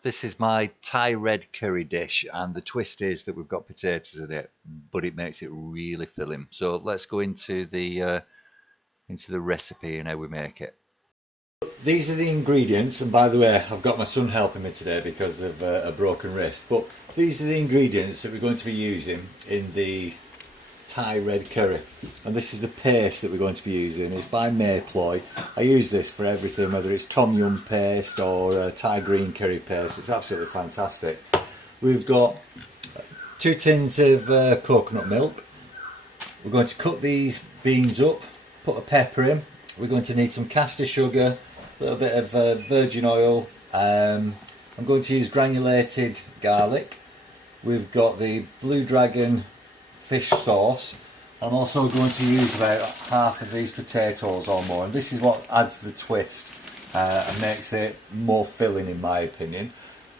This is my Thai red curry dish, and the twist is that we've got potatoes in it, but it makes it really filling. So let's go into the recipe and how we make it. These are the ingredients, and by the way, I've got my son helping me today because of a broken wrist. But these are the ingredients that we're going to be using in the Thai red curry, and this is the paste that we're going to be using. It's by Mayploy. I use this for everything, whether it's tom yum paste or Thai green curry paste. It's absolutely fantastic. We've got 2 tins of coconut milk. We're going to cut these beans up, put a pepper in. We're going to need some caster sugar, a little bit of virgin oil. I'm going to use granulated garlic. We've got the Blue Dragon fish sauce. I'm also going to use about half of these potatoes or more, and this is what adds the twist and makes it more filling, in my opinion.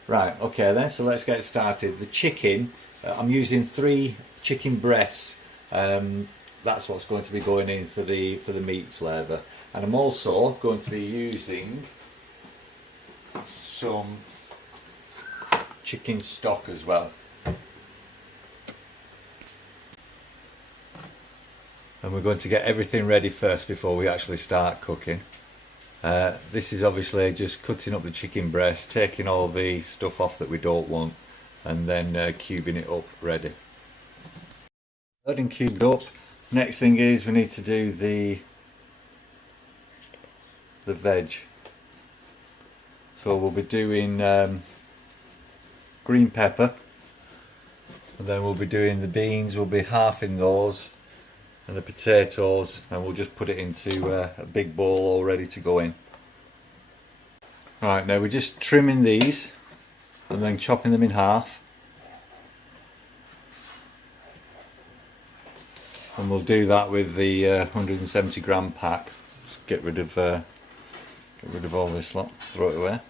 Right, okay then, so let's get started. The chicken, I'm using 3 chicken breasts. That's what's going to be going in for the meat flavour, and I'm also going to be using some chicken stock as well. And we're going to get everything ready first before we actually start cooking. This is obviously just cutting up the chicken breast, taking all the stuff off that we don't want, and then cubing it up ready. Cut and cubed up. Next thing is we need to do the veg. So we'll be doing green pepper, and then we'll be doing the beans. We'll be halving those, and the potatoes, and we'll just put it into a big bowl all ready to go in. Right, now we're just trimming these and then chopping them in half, and we'll do that with the 170 gram pack. Just get rid of all this lot, throw it away.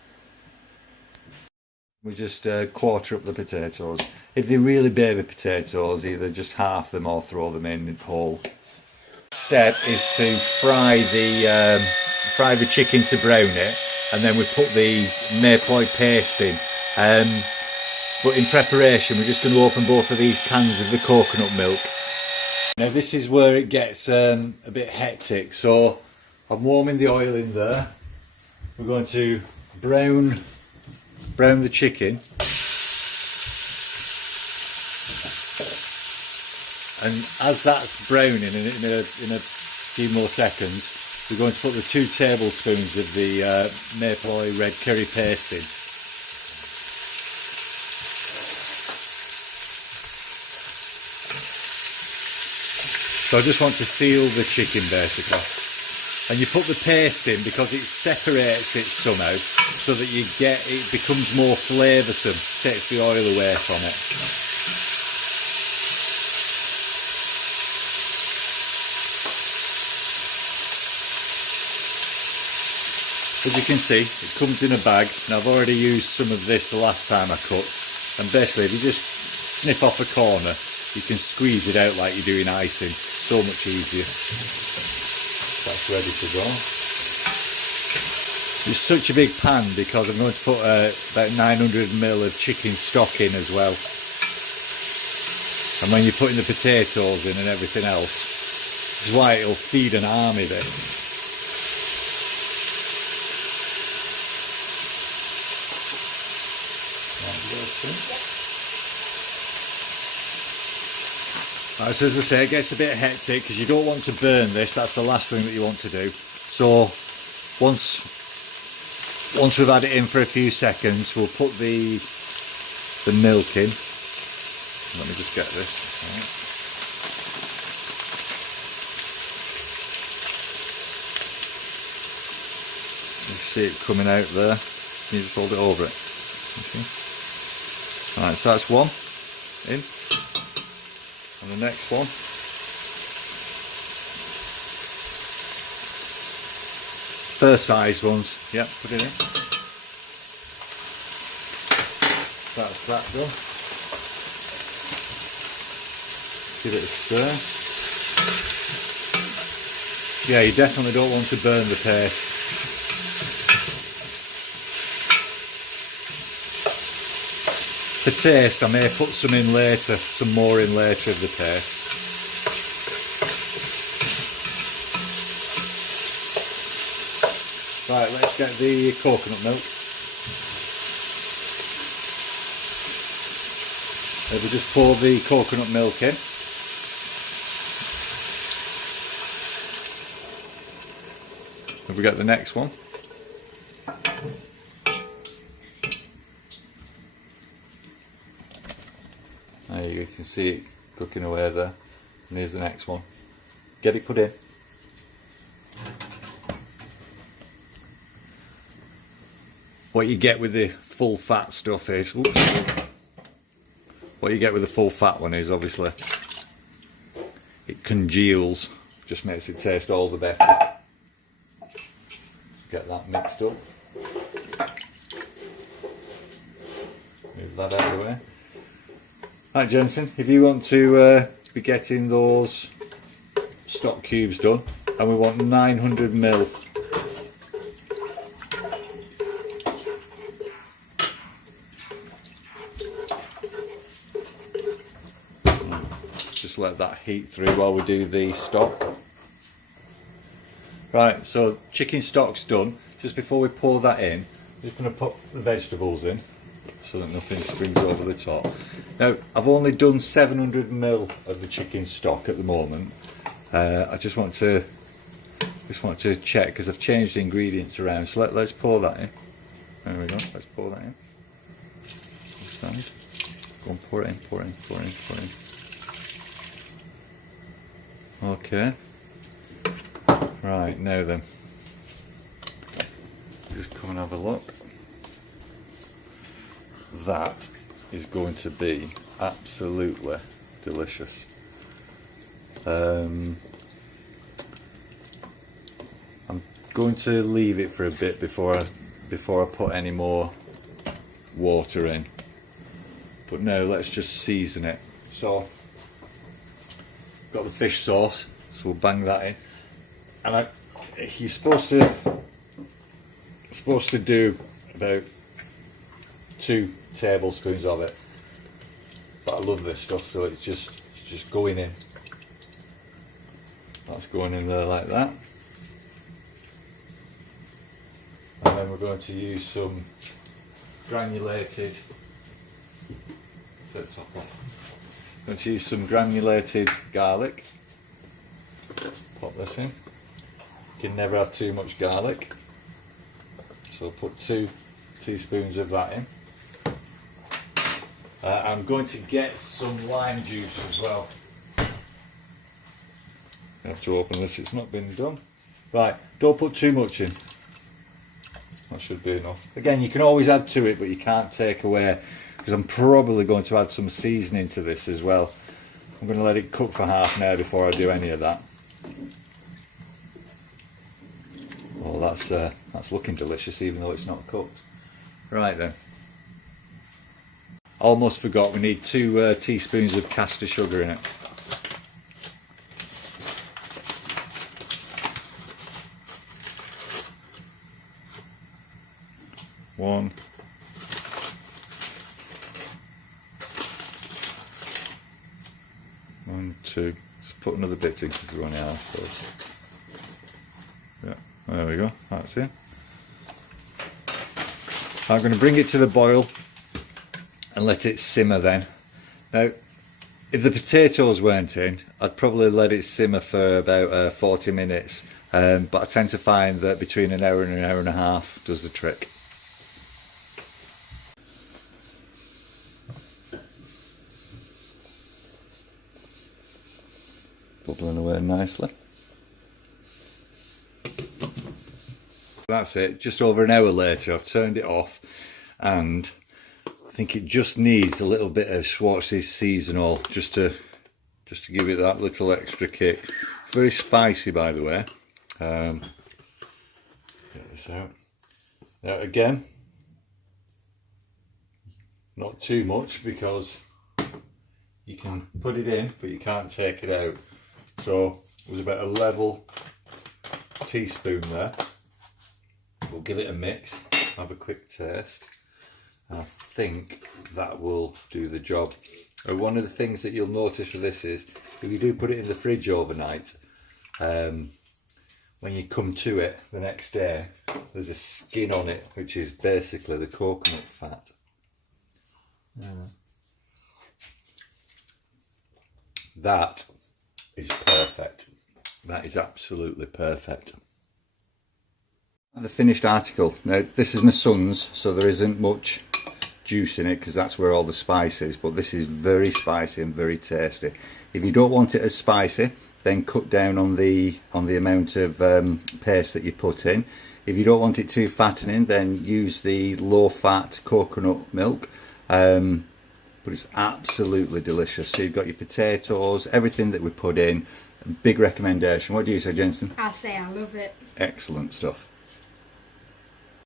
We just quarter up the potatoes. If they're really baby potatoes, either just half them or throw them in whole. Step is to fry the chicken to brown it, and then we put the Mayploy paste in. But in preparation, we're just going to open both of these cans of the coconut milk. Now this is where it gets a bit hectic. So I'm warming the oil in there. We're going to brown the chicken, and as that's browning in a few more seconds, we're going to put the 2 tablespoons of the Mayploy red curry paste in. So I just want to seal the chicken basically. And you put the paste in because it separates it somehow, so that it becomes more flavoursome, takes the oil away from it. As you can see, it comes in a bag, and I've already used some of this the last time I cooked. And basically, if you just snip off a corner, you can squeeze it out like you're doing icing. So much easier. That's ready to go. It's such a big pan because I'm going to put about 900ml of chicken stock in as well. And when you're putting the potatoes in and everything else, this is why it'll feed an army, this. Right, so as I say, it gets a bit hectic because you don't want to burn this. That's the last thing that you want to do. So once we've had it in for a few seconds, we'll put the milk in. Let me just get this. Right. You see it coming out there. You just hold it over it. Okay. Alright, so that's one in. And the next one. First size ones, yeah, put it in. That's that done. Give it a stir. Yeah, you definitely don't want to burn the paste. For taste, I may put some in later, some more in later of the paste. Right, let's get the coconut milk. We'll just pour the coconut milk in. Have we got the next one? There you can see it cooking away there. And here's the next one. Get it put in. What you get with the full fat stuff is, what you get with the full fat one is obviously it congeals, just makes it taste all the better. Get that mixed up. Move that out of the way. Right, Jensen, if you want to be getting those stock cubes done, and we want 900 ml. Just let that heat through while we do the stock. Right, so chicken stock's done. Just before we pour that in, I'm just going to put the vegetables in so that nothing springs over the top. Now, I've only done 700 ml of the chicken stock at the moment. I just want to check because I've changed the ingredients around. So let's pour that in. There we go. Let's pour that in. Stand. Go and pour it in. Pour it in. Pour it in. Pour it in. Okay. Right, now then, just come and have a look. That is going to be absolutely delicious. I'm going to leave it for a bit before I put any more water in. But now let's just season it. So, got the fish sauce, so we'll bang that in. And you're supposed to do about 2 tablespoons of it. But I love this stuff, so it's just going in. That's going in there like that. And then we're going to use some granulated. Set the top off. Going to use some granulated garlic. Pop this in. You can never have too much garlic, so I'll put 2 teaspoons of that in. I'm going to get some lime juice as well. I have to open this, it's not been done. Right, don't put too much in. That should be enough. Again, you can always add to it, but you can't take away, because I'm probably going to add some seasoning to this as well. I'm going to let it cook for half an hour before I do any of that. Well, that's looking delicious, even though it's not cooked. Right then. Almost forgot, we need 2 teaspoons of caster sugar in it. One. 1, 2. Just put another bit in because we're running out. So. Yeah, there we go. That's it. I'm going to bring it to the boil and let it simmer then. Now, if the potatoes weren't in, I'd probably let it simmer for about 40 minutes. But I tend to find that between an hour and an hour and a half does the trick. Bubbling away nicely. That's it, just over an hour later I've turned it off, and I think it just needs a little bit of Schwartz's seasonal just to give it that little extra kick. It's very spicy, by the way. Get this out. Now again, not too much because you can put it in but you can't take it out. So it was about a level teaspoon there. We'll give it a mix, have a quick taste. I think that will do the job. One of the things that you'll notice with this is if you do put it in the fridge overnight, when you come to it the next day, there's a skin on it, which is basically the coconut fat. That is perfect. That is absolutely perfect. The finished article. Now this is my son's, so there isn't much juice in it because that's where all the spice is, but this is very spicy and very tasty. If you don't want it as spicy, then cut down on the amount of paste that you put in. If you don't want it too fattening, then use the low fat coconut milk, but it's absolutely delicious. So you've got your potatoes, everything that we put in. Big recommendation. What do you say, Jensen? I say I love it. Excellent stuff.